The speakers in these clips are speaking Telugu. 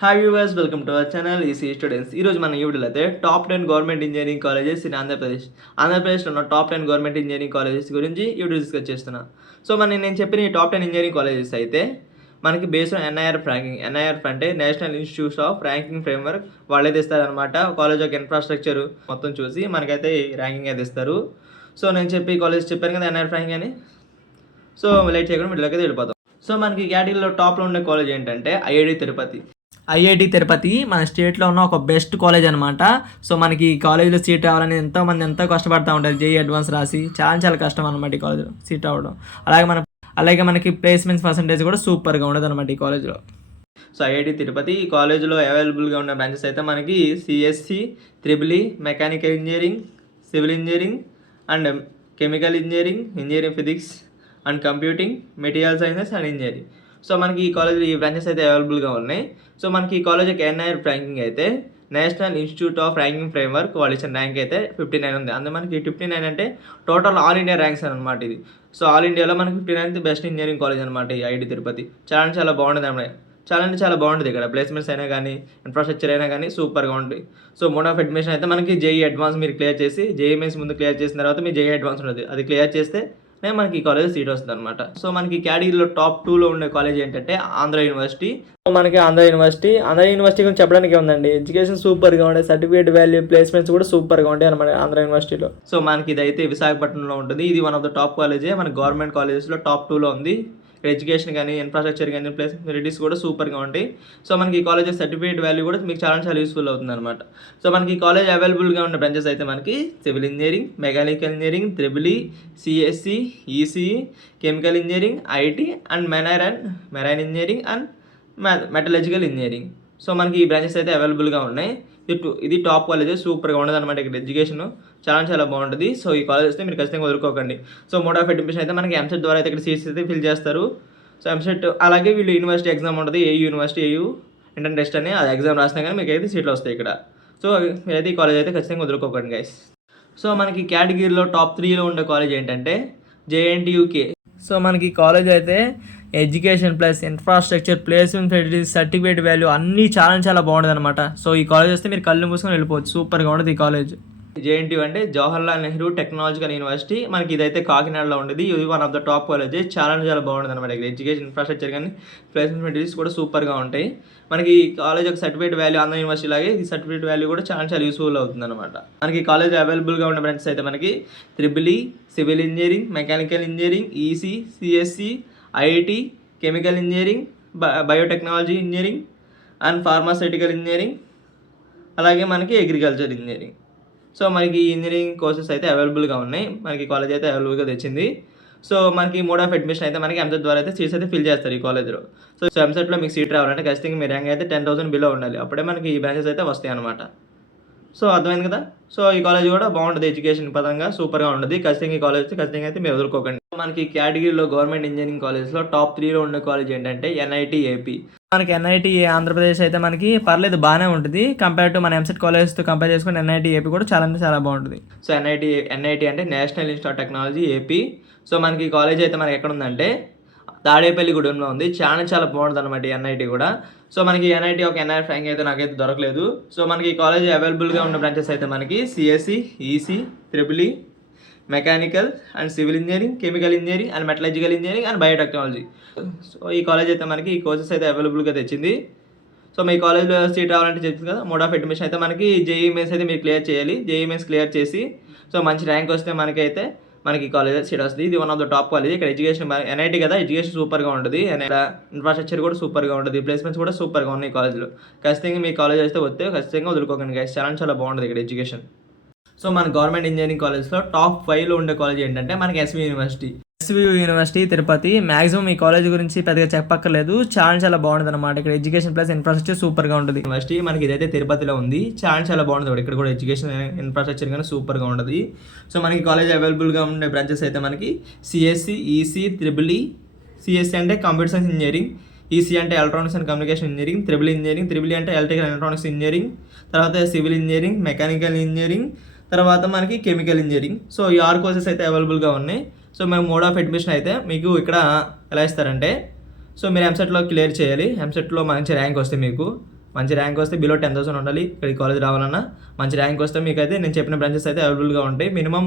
Hi viewers, welcome to our channel EC students. ఈరోజు మన ఈ వీడియోలో అయితే top 10 government engineering colleges in ఆంధ్రప్రదేశ్లో ఉన్న టాప్ 10 గవర్నమెంట్ ఇంజనీరింగ్ కాలేజెస్ గురించి ఈ వీడియో డిస్కస్ చేస్తున్నా. సో నేను చెప్పిన ఈ టాప్ 10 ఇంజనీరింగ్ కాలేజెస్ అయితే మనకి based on NIRF ranking. NIRF అంటే national institutes of ranking framework. వాళ్ళైతే ఇస్తారనమాట. కాలేజ్ యొక్క ఇన్ఫ్రాస్ట్రక్చర్ మొత్తం చూసి మనకైతే ఈ ర్యాంకింగ్ అయితే ఇస్తారు. సో నేను చెప్పి కాలేజ్ చెప్పాను కదా ఎన్ఐఆర్ఎఫ్ ర్యాంకింగ్ అని. సో లేట్ చేయకుండా వీళ్ళకైతే వెళ్ళిపోతాం. సో మనకి కేటగిరీలో టాప్లో ఉండే కాలేజ్ ఏంటంటే ఐఐటి తిరుపతి మన స్టేట్లో ఉన్న ఒక బెస్ట్ కాలేజ్ అనమాట. సో మనకి ఈ కాలేజ్లో సీట్ రావాలని ఎంతో కష్టపడతా ఉంటారు. జేఈ అడ్వాన్స్ రాసి చాలా కష్టం అనమాట ఈ కాలేజ్లో సీట్ అవ్వడం. అలాగే మనకి ప్లేస్మెంట్స్ పర్సంటేజ్ కూడా సూపర్గా ఉండదు అనమాట ఈ కాలేజ్లో. సో ఐఐటి తిరుపతి ఈ కాలేజ్లో అవైలబుల్గా ఉన్న బ్రాంచెస్ అయితే మనకి CSE, triple E, mechanical engineering, civil engineering and chemical engineering physics and computing, material sciences and engineering. So మనకి ఈ కాలేజ్లో ఈ బ్రాంచెస్ అయితే అవైలబుల్గా ఉన్నాయి. సో మనకి ఈ కాలేజ్ యొక్క ఎన్ఐఆర్ఎఫ్ ర్యాంకింగ్ అయితే national institute of ranking framework వాళ్ళు ఇచ్చిన ర్యాంక్ అయితే 59 ఉంది. అందులో మనకి 59 అంటే టోటల్ ఆల్ ఇండియా ర్యాంక్స్ అనమాట ఇది. సో ఆల్ ఇండియాలో మనకి 59th బెస్ట్ ఇంజనీరింగ్ కాలేజ్ అనమాట ఈ ఐఐటి తిరుపతి. చాలా బాగుంటుంది అన్నమాట. చాలా బాగుంటుంది. ఇక్కడ ప్లేస్మెంట్స్ అయినా కానీ ఇన్ఫ్రాస్ట్రక్చర్ అయినా కానీ సూపర్గా ఉంటుంది. సో మోడ్ ఆఫ్ అడ్మిషన్ అయితే మనకి జేఈ అడ్వాన్స్ మీరు క్లియర్ చేసి, జేఈ మెయిన్స్ ముందు క్లియర్ చేసిన తర్వాత మీ జేఈ అడ్వాన్స్ ఉంటుంది. అది క్లియర్ చేస్తే మనకి ఈ కాలేజ్ సీట్ వస్తుంది అనమాట. సో మనకి కేటగిరీలో టాప్ 2లో ఉండే కాలేజ్ ఏంటంటే ఆంధ్ర యూనివర్సిటీ. సో మనకి ఆంధ్ర యూనివర్సిటీ గురించి చెప్పడానికి ఉందండి. ఎడ్యుకేషన్ సూపర్గా ఉండే, సర్టిఫికేట్ వాల్యూ, ప్లేస్మెంట్స్ కూడా సూపర్గా ఉంటాయి అనమాట ఆంధ్ర యూనివర్సిటీలో. సో మనకి ఇదైతే విశాఖపట్నంలో ఉంటుంది. ఇది వన్ ఆఫ్ ద టాప్ కాలేజే. మన గవర్నమెంట్ కాలేజెస్లో టాప్ 2లో ఉంది. ఎడ్యుకేషన్ కానీ, ఇన్ఫ్రాస్ట్రక్చర్ కానీ, ప్లేస్ ఫెసిలిటీస్ కూడా సూపర్గా ఉంటాయి. సో మనకి ఈ కాలేజ్ సర్టిఫికేట్ వాల్యూ కూడా మీకు చాలా యూస్ఫుల్ అవుతుంది అనమాట. సో మనకి ఈ కాలేజ్ అవైలబుల్గా ఉన్న బ్రాంచెస్ అయితే మనకి civil engineering, mechanical engineering, triple E, CSE, ECE, chemical engineering, IT and marine engineering and metallurgical engineering. So మనకి ఈ బ్రాంచెస్ అయితే అవైలబుల్గా ఉన్నాయి. ఇది టాప్ కాలేజ్, సూపర్గా ఉండదు అనమాట. ఇక్కడ ఎడ్యుకేషన్ చాలా బాగుంటుంది. సో ఈ కాలేజ్ వస్తే మీరు ఖచ్చితంగా వదులుకోకండి. సో మోడ్ ఆఫ్ అడ్మిషన్ అయితే మనకి ఎంసెట్ ద్వారా అయితే ఇక్కడ సీట్స్ అయితే ఫిల్ చేస్తారు. సో ఎంసెట్ అలాగే వీళ్ళు యూనివర్సిటీ ఎగ్జామ్ ఉంటుంది. ఏయూ ఇంటర్న్ టెస్ట్ అని అది ఎగ్జామ్ రాసినా కానీ మీకు అయితే సీట్లు వస్తాయి ఇక్కడ. సో మీరైతే ఈ కాలేజ్ అయితే ఖచ్చితంగా వదులుకోకండి గైస్. సో మనకి కేటగిరీలో టాప్ 3లో ఉండే కాలేజ్ ఏంటంటే జేఎన్టీయూకే. సో మనకి కాలేజ్ అయితే education plus infrastructure, placement facilities, certificate value అన్నీ చాలా బాగుంటుంది అనమాట. సో ఈ కాలేజ్ వస్తే మీరు కళ్ళు మూసుకొని వెళ్ళిపోవచ్చు. సూపర్గా ఉంటుంది ఈ కాలేజ్. జేఎన్టీయూ అంటే జవహర్లాల్ నెహ్రూ టెక్నాలజికల్ యూనివర్సిటీ. మనకి ఇదైతే కాకినాడలో ఉండేది. ఇది one of the top college. చాలా బాగుంటుంది అనమాట. ఇక్కడ ఎడ్యుకేషన్, ఇన్ఫ్రాస్ట్రక్చర్ కానీ ప్లేస్మెంట్ ఫెసిలిటీస్ కూడా సూపర్గా ఉంటాయి. మనకి ఈ కాలేజ్ యొక్క సర్టిఫికేట్ వాల్యూ ఆంధ్ర యూనివర్సిటీ లాగే ఈ సర్టిఫికేట్ వాల్యూ కూడా చాలా యూస్ఫుల్ అవుతుంది అనమాట. మనకి కాలేజ్ అవైలబుల్గా ఉన్న బ్రాంచెస్ అయితే మనకి triple E, civil engineering, mechanical engineering, EC, CSE, IIT, chemical engineering, biotechnology engineering and pharmaceutical engineering, అలాగే మనకి అగ్రికల్చర్ ఇంజనీరింగ్. సో మనకి ఇంజనీరింగ్ కోర్సెస్ అయితే అవైలబుల్గా ఉన్నాయి. మనకి కాలేజ్ అయితే అవైలబుల్గా తెచ్చింది. సో మనకి మోడ్ ఆఫ్ అడ్మిషన్ అయితే మనకి ఎంసెట్ ద్వారా అయితే సీట్స్ అయితే ఫిల్ చేస్తారు ఈ కాలేజ్లో. సో ఎంసెట్లో మీకు సీట్ రావాలంటే ఖచ్చితంగా మీ ర్యాంక్ అయితే 10,000 బిలో ఉండాలి. అప్పుడే మనకి ఈ బ్రాంచెస్ అయితే వస్తాయి అనమాట. సో అర్థమైంది కదా. సో ఈ కాలేజ్ కూడా బాగుంటుంది. ఎడ్యుకేషన్ పరంగా సూపర్గా ఉంటుంది. ఖచ్చితంగా ఈ కాలేజ్ ఖచ్చితంగా అయితే మీరు వదులుకోకండి. మనకి కేటగిరీలో గవర్నమెంట్ ఇంజనీరింగ్ కాలేజ్లో టాప్ 3లో ఉండే కాలేజ్ ఏంటంటే ఎన్ఐటి ఏపీ. మనకి ఎన్ఐటి ఆంధ్రప్రదేశ్ అయితే మనకి పర్లేదు, బాగానే ఉంటుంది. కంపేర్ టు మన ఎంసెట్ కాలేజ్తో కంపేర్ చేసుకుని ఎన్ఐటి ఏపీ కూడా చాలా బాగుంటుంది. సో ఎన్ఐటి అంటే national institute of technology AP. So మనకి ఈ కాలేజ్ అయితే మనకి ఎక్కడ ఉందంటే తాడేపల్లిగూడెంలో ఉంది. చాలా బాగుంటుంది అనమాట ఈ ఎన్ఐటి కూడా. సో మనకి ఎన్ఐటి ఒక ఎన్ఐఆర్ ర్యాంక్ అయితే నాకైతే దొరకలేదు. సో మనకి ఈ కాలేజ్ అవైలబుల్గా ఉన్న బ్రాంచెస్ అయితే మనకి CSC, EC, triple E, mechanical and civil engineering, chemical engineering and metallurgical engineering and biotechnology. So ఈ కాలేజ్ అయితే మనకి ఈ కోర్సెస్ అయితే అవైలబుల్గా తెచ్చింది. సో మీ కాలేజ్లో సీట్ రావాలంటే చెప్తుంది కదా, మోడ్ ఆఫ్ అడ్మిషన్ అయితే మనకి జేఈ మెయిన్స్ అయితే మీరు క్లియర్ చేయాలి. జేఈ మెయిన్స్ క్లియర్ చేసి సో మంచి ర్యాంక్ వస్తే మనకి కాలేజ్ సీట్ వస్తుంది. ఇది one of the top college. ఇక్కడ ఎడ్యుకేషన్ ఎన్ఐటి కదా, ఎడ్యుకేషన్ సూపర్గా ఉంటుంది. ఇన్ఫ్రాస్ట్రక్చర్ కూడా సూపర్గా ఉంటుంది. ప్లేస్మెంట్స్ కూడా సూపర్గా ఉన్నాయి కాలేజ్లో. ఖచ్చితంగా మీ కాలేజ్ అయితే వస్తే ఖచ్చితంగా వదులుకోకండి గైస్. చాలా బాగుంటుంది ఇక్కడ ఎడ్యుకేషన్. సో మన గవర్నమెంట్ ఇంజనీరింగ్ కాలేజ్లో టాప్ 5లో ఉండే కాలేజ్ ఏంటంటే మనకి ఎస్వి యూనివర్సిటీ తిరుపతి. మ్యాక్సిమం ఈ కాలేజ్ గురించి పెద్దగా చెప్పక్కర్లేదు. చాలా బాగుంటుంది అనమాట. ఇక్కడ ఎడ్యుకేషన్ ప్లస్ ఇన్ఫ్రాస్ట్రక్చర్ సూపర్గా ఉంటుంది. యూనివర్సిటీ మనకి ఇదైతే తిరుపతిలో ఉంది. చాలా బాగుంటుంది. ఇక్కడ కూడా ఎడ్యుకేషన్, ఇన్ఫ్రాస్ట్రక్చర్ కానీ సూపర్గా ఉంటుంది. సో మనకి కాలేజ్ అవైలబుల్గా ఉండే బ్రాంచెస్ అయితే మనకి CSC, EC, triple E. CSE అంటే కంప్యూటర్ సైన్స్ ఇంజనీరింగ్, ఈసీ అంటే electronics and communication engineering, triple E అంటే ఎలక్ట్రికల్ ఎలక్ట్రానిక్స్ ఇంజనీరింగ్, తర్వాత సివిల్ ఇంజనీరింగ్, మెకానికల్ ఇంజనీరింగ్, తర్వాత మనకి కెమికల్ ఇంజనీరింగ్. సో ఈ 6 కోర్సెస్ అయితే అవైలబుల్గా ఉన్నాయి. సో మేము మోడ్ ఆఫ్ అడ్మిషన్ అయితే మీకు ఇక్కడ ఎలా ఇస్తారంటే, సో మీరు ఎంసెట్లో క్లియర్ చేయాలి. ఎంసెట్లో మంచి ర్యాంక్ వస్తే మీకు మంచి ర్యాంక్ వస్తే బిలో 10,000 ఉండాలి ఇక్కడ ఈ కాలేజ్ రావాలన్నా. మంచి ర్యాంక్ వస్తే మీకైతే నేను చెప్పిన బ్రాంచెస్ అయితే అవైలబుల్గా ఉంటాయి మినిమం.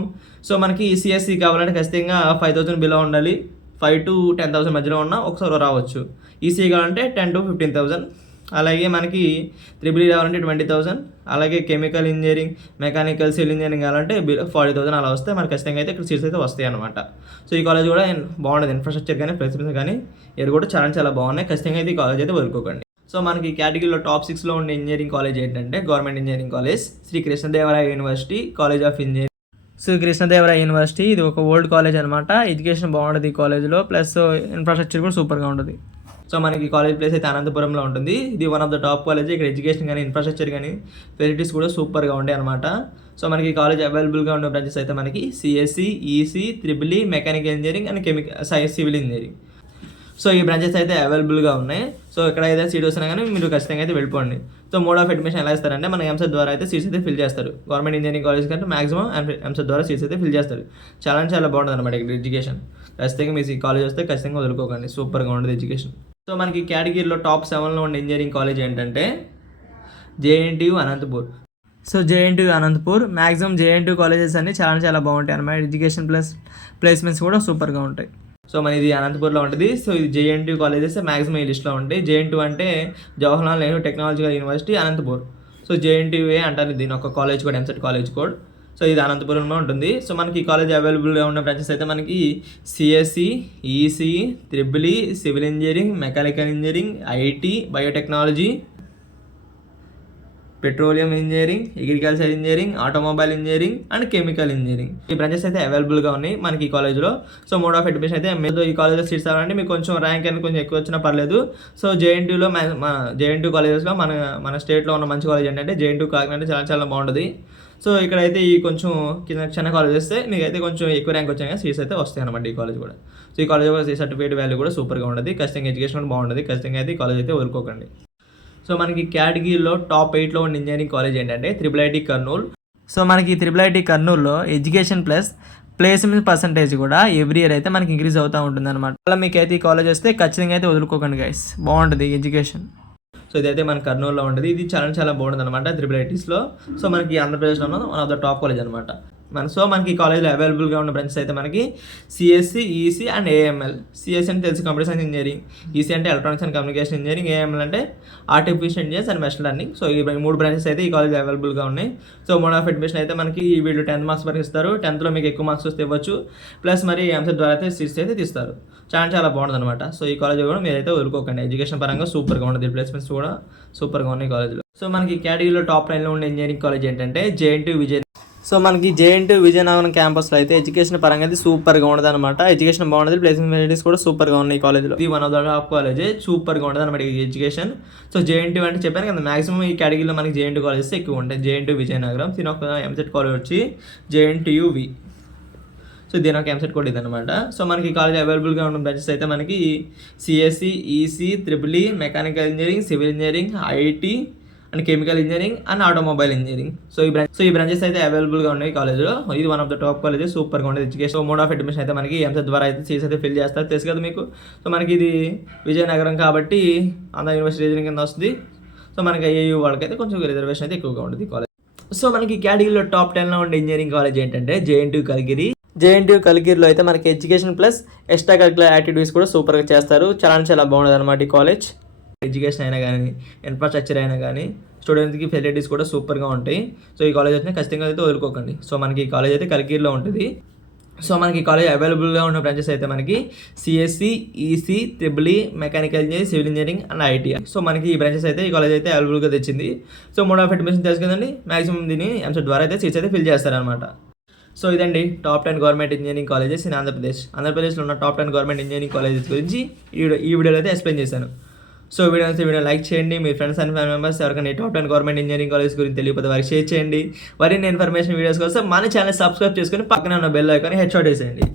సో మనకి సిఎస్సి కావాలంటే ఖచ్చితంగా 5,000 బిలో ఉండాలి. 5 to 10,000 మధ్యలో ఉన్న ఒకసారి రావచ్చు. ఈసీఈ కావాలంటే 10 to 15,000. అలాగే మనకి త్రిబుల్ రావాలంటే 20,000. అలాగే chemical engineering, mechanical, civil engineering కావాలంటే 40,000 అలా వస్తే మనకి ఖచ్చితంగా అయితే ఇక్కడ సీట్స్ అయితే వస్తాయి అనమాట. సో ఈ కాలేజ్ కూడా బాగుంటుంది, ఇన్ఫ్రాస్ట్రక్చర్ కానీ ప్లేస్మెంట్స్ కానీ ఇవి కూడా చాలా చాలా బాగున్నాయి. ఖచ్చితంగా అయితే ఈ కాలేజ్ అయితే వదులుకోకండి. సో మనకి కేటగిరీలో టాప్ 6లో ఉండే ఇంజనీరింగ్ కాలేజ్ ఏంటంటే government engineering college Shri Krishnadevaraya university college of engineering. Shri Krishnadevaraya university ఇది ఒక ఓల్డ్ కాలేజ్ అనమాట. ఎడ్యుకేషన్ బాగుంటుంది ఈ కాలేజ్లో, ప్లస్ ఇన్ఫ్రాస్ట్రక్చర్ కూడా సూపర్గా ఉంటుంది. సో మనకి కాలేజ్ ప్లేస్ అయితే అనంతపురంలో ఉంటుంది. ఇది one of the top college. ఇక్కడ ఎడ్యుకేషన్ కానీ ఇన్ఫ్రాస్ట్రక్చర్ కానీ ఫెసిలిటీస్ కూడా సూపర్గా ఉంటాయి అనమాట. సో మనకి కాలేజ్ అవైలబుల్గా ఉండే బ్రాంచెస్ అయితే మనకి CSC, EC, triple E, mechanical engineering and civil engineering. So ఈ బ్రాంచెస్ అయితే అవైలబుల్గా ఉన్నాయి. సో ఇక్కడ ఏదైనా సీట్ వస్తున్నా కానీ మీరు ఖచ్చితంగా అయితే వెళ్ళిపోండి. సో మోడ్ ఆఫ్ అడ్మిషన్ ఎలా ఇస్తారంటే మన ఎంసెట్ ద్వారా అయితే సీట్స్ అయితే ఫిల్ చేస్తారు. గవర్నమెంట్ ఇంజనీరింగ్ కాలేజ్ కంటే మాక్సిమం ఎంసెట్ ద్వారా సీట్స్ అయితే ఫిల్ చేస్తారు. చాలా చాలా బాగుంటుంది అనమాట ఇక్కడ ఎడ్యుకేషన్. ఖచ్చితంగా మీ కాలేజ్ వస్తే ఖచ్చితంగా వదులుకోకండి, సూపర్గా ఉంటుంది ఎడ్యుకేషన్. సో మనకి కేటగిరీలో టాప్ 7లో ఉండే ఇంజనీరింగ్ కాలేజ్ ఏంటంటే JNTU Anantapur. So JNTU Anantapur maximum JNTU colleges అన్ని చాలా చాలా బాగుంటాయి అన్నమాట. ఎడ్యుకేషన్ ప్లస్ ప్లేస్మెంట్స్ కూడా సూపర్గా ఉంటాయి. సో మన ఇది అనంతపూర్లో ఉంటుంది. సో ఇది జేఎన్టీయూ కాలేజెస్ మ్యాక్సిమం ఈ లిస్ట్లో ఉంటాయి. జేఎన్టీయూ అంటే Jawaharlal Nehru technological university Anantapur. So JNTUA అంటారు దీని ఒక college code, EAMCET college code. So ఇది అనంతపురంలో ఉంటుంది. సో మనకి ఈ కాలేజ్ అవైలబుల్గా ఉన్న బ్రాంచెస్ అయితే మనకి CSC, EC, triple E, civil engineering, mechanical engineering, IT, biotechnology, petroleum engineering, agriculture engineering, automobile engineering and chemical engineering. ఈ బ్రాంచెస్ అయితే అవైలబుల్గా ఉన్నాయి మనకి ఈ కాలేజ్లో. సో మోడ్ ఆఫ్ అడ్మిషన్ అయితే మీరు ఈ కాలేజ్లో సీట్స్ అవ్వాలంటే మీకు కొంచెం ర్యాంక్ అనేది కొంచెం ఎక్కువ వచ్చినా పర్లేదు. సో జేఎన్టీయూలో మన జేఎన్టీయూ కాలేజెస్లో మన స్టేట్లో ఉన్న మంచి కాలేజ్ ఏంటంటే జేఎన్టీయూ కాకినాడ చాలా చాలా బాగుంటుంది. సో ఇక్కడైతే ఈ కొంచెం చిన్న కాలేజ్ వస్తే మీకు అయితే కొంచెం ఎక్కువ ర్యాంక్ వచ్చాయి కానీ సీట్స్ అయితే వస్తాయి అనమాట ఈ కాలేజ్ కూడా. సో ఈ కాలేజ్ కూడా సర్టిఫికేట్ వాల్యూ కూడా సూపర్గా ఉంటుంది. ఖచ్చితంగా ఎడ్యుకేషన్ కూడా బాగుంటుంది. ఖచ్చితంగా అయితే ఈ కాలేజ్ అయితే వదులుకోకండి. సో మనకి కేటగిరీలో టాప్ 8లో ఉన్న ఇంజనీరింగ్ కాలేజ్ ఏంటంటే త్రిబుల్ ఐటీ కర్నూలు. సో మనకి త్రిబుల్ ఐటీ కర్నూలులో ఎడ్యుకేషన్ ప్లస్ ప్లేస్మెంట్ పర్సంటేజ్ కూడా ఎవ్రీ ఇయర్ అయితే మనకి ఇంక్రీజ్ అవుతూ ఉంటుంది అనమాట. అలా మీకు అయితే ఈ కాలేజ్ వస్తే ఖచ్చితంగా అయితే వదులుకోకండి గైస్, బాగుంటుంది ఎడ్యుకేషన్. సో ఇదైతే మన కర్నూలులో ఉంటుంది. ఇది చాలా చాలా బాగుంటుంది అనమాట త్రిబుల్ ఐటీస్లో. సో మనకి ఆంధ్రప్రదేశ్లో ఉన్న one of the top college అనమాట. మనకి ఈ కాలేజ్లో అవైలబుల్గా ఉన్న బ్రాంచెస్ అయితే మనకి CSC, EC and AML. CSC అంటే తెలిసి కంప్యూటర్ సైన్స్ ఇంజనీరింగ్, ఈసీ అంటే electronics and communication engineering, AML అంటే artificial intelligence and machine learning. So ఈ 3 బ్రాంచెస్ అయితే ఈ కాలేజ్ అవైలబుల్గా ఉన్నాయి. సో మోడ్ ఆఫ్ అడ్మిషన్ అయితే మనకి వీళ్ళు 10th మార్క్స్ వరకు ఇస్తారు. 10thలో మీకు ఎక్కువ మార్క్స్ వస్తే ఇవ్వచ్చు, ప్లస్ మరి ఎంసెట్ ద్వారా అయితే సీట్స్ అయితే తీస్తారు. చాలా చాలా బాగుంటుంది అనమాట. సో ఈ కాలేజ్ కూడా మీరైతే వదులుకోకండి, ఎడ్యుకేషన్ పరంగా సూపర్గా ఉంటుంది. ప్లేస్మెంట్స్ కూడా సూపర్గా ఉన్నాయి కాలేజ్లో. సో మనకి కేటగిరీలో టాప్ 9లో ఉండే ఇంజనీరింగ్ కాలేజ్ ఏంటంటే జేఎన్టీయూ విజయ్. సో మనకి జేఎన్టీయూ విజయనగరం క్యాంపస్లో అయితే ఎడ్యుకేషన్ పరంగా అయితే సూపర్గా ఉండదు అనమాట. ఎడ్యుకేషన్ బాగుంటుంది, ప్లేస్మెంట్ ఫెసిలిటీస్ కూడా సూపర్గా ఉన్నాయి కాలేజ్లో. ఇది one of the top college, సూపర్గా ఉంటుంది అనమాట ఈ ఎడ్యుకేషన్. సో జేఎన్టీయూ అంటే చెప్పాను కదా, మాక్సిమం ఈ కేటగిరీలో మనకి జేఎన్టీయూ కాలేజెస్ ఎక్కువ ఉంటాయి. జేఎన్టీయూ విజయనగరం, దీని ఒక ఎంసెట్ కాలేజ్ వచ్చి జేఎన్టీయూవి. సో దీని ఒక ఎంసెట్ కోడ్ ఇదనమాట. సో మనకి కాలేజ్ అవైలబుల్గా ఉన్న బ్రాంచెస్ అయితే మనకి CSC, EC, triple E, mechanical engineering, civil engineering, IT and chemical engineering and automobile engineering. So ఈ బ్రాంచెస్ అయితే అవైలబుల్గా ఉన్నాయి కాలేజ్లో. ఇది one of the top colleges, సూపర్గా ఉండేది education. So mode of admission అయితే మనకి ఎంసెట్ ద్వారా అయితే సీట్స్ అయితే ఫిల్ చేస్తారు, తెలుసు కదా మీకు. సో మనకి ఇది విజయనగరం కాబట్టి ఆంధ్ర యూనివర్సిటీ రీజనింగ్ కింద వస్తుంది. సో మనకి ఏయూ వాళ్ళకైతే కొంచెం రిజర్వేషన్ అయితే ఎక్కువగా ఉంటుంది కాలేజ్. సో మనకి కేటగిరీలో టాప్ 10లో ఉండే ఇంజనీరింగ్ కాలేజ్ ఏంటంటే జేఎన్టీయూ కలిగిరి. జేఎన్టీయూ కలిగిరిలో అయితే మనకి education plus extra curricular activities కూడా సూపర్గా చేస్తారు. చాలా చాలా బాగుంటుంది అనమాట ఈ కాలేజ్. ఎడ్యుకేషన్ అయినా కానీ ఇన్ఫ్రాస్ట్రక్చర్ అయినా కానీ స్టూడెంట్స్కి ఫెసిలిటీస్ కూడా సూపర్గా ఉంటాయి. సో ఈ కాలేజ్ అయితే ఖచ్చితంగా అయితే వదులుకోకండి. సో మనకి ఈ కాలేజ్ అయితే కలిగిరిలో ఉంటుంది. సో మనకి కాలేజ్ అవైలబుల్గా ఉన్న బ్రాంచెస్ అయితే మనకి CSC, EC, triple E, mechanical engineering, civil engineering and IT. So మనకి ఈ బ్రాంచెస్ అయితే ఈ కాలేజ్ అయితే అవైలబుల్గా తెచ్చింది. సో మోడ్ ఆఫ్ అడ్మిషన్ తెలుసు కదండి, మాక్సిమం దీన్ని ఎంసెట్ ద్వారా అయితే సీట్స్ అయితే ఫిల్ చేస్తారనమాట. సో ఇదండి top 10 government engineering colleges in ఆంధ్రప్రదేశ్లో ఉన్న టాప్ 10 గవర్నమెంట్ ఇంజనీరింగ్ కాలేజెస్ గురించి ఈ వీడియోలో అయితే ఎక్స్ప్లెయిన్ చేశాను. సో వీడియో లైక్ చేయండి. మీ ఫ్రెండ్స్ అండ్ ఫ్యామిలీ మెంబర్స్ ఎవరికైనా టాప్ 10 గవర్నమెంట్ ఇంజనీరింగ్ కాలేజ్ గురించి తెలియకపోతే వారికి షేర్ చేయండి. మరిన్ని ఇన్ఫర్మేషన్ వీడియోస్ కోసం మన ఛానల్ సబ్స్క్రైబ్ చేసుకొని పక్కన ఉన్న బెల్ ఐకాన్ హెడ్ షాట్ వేసేయండి.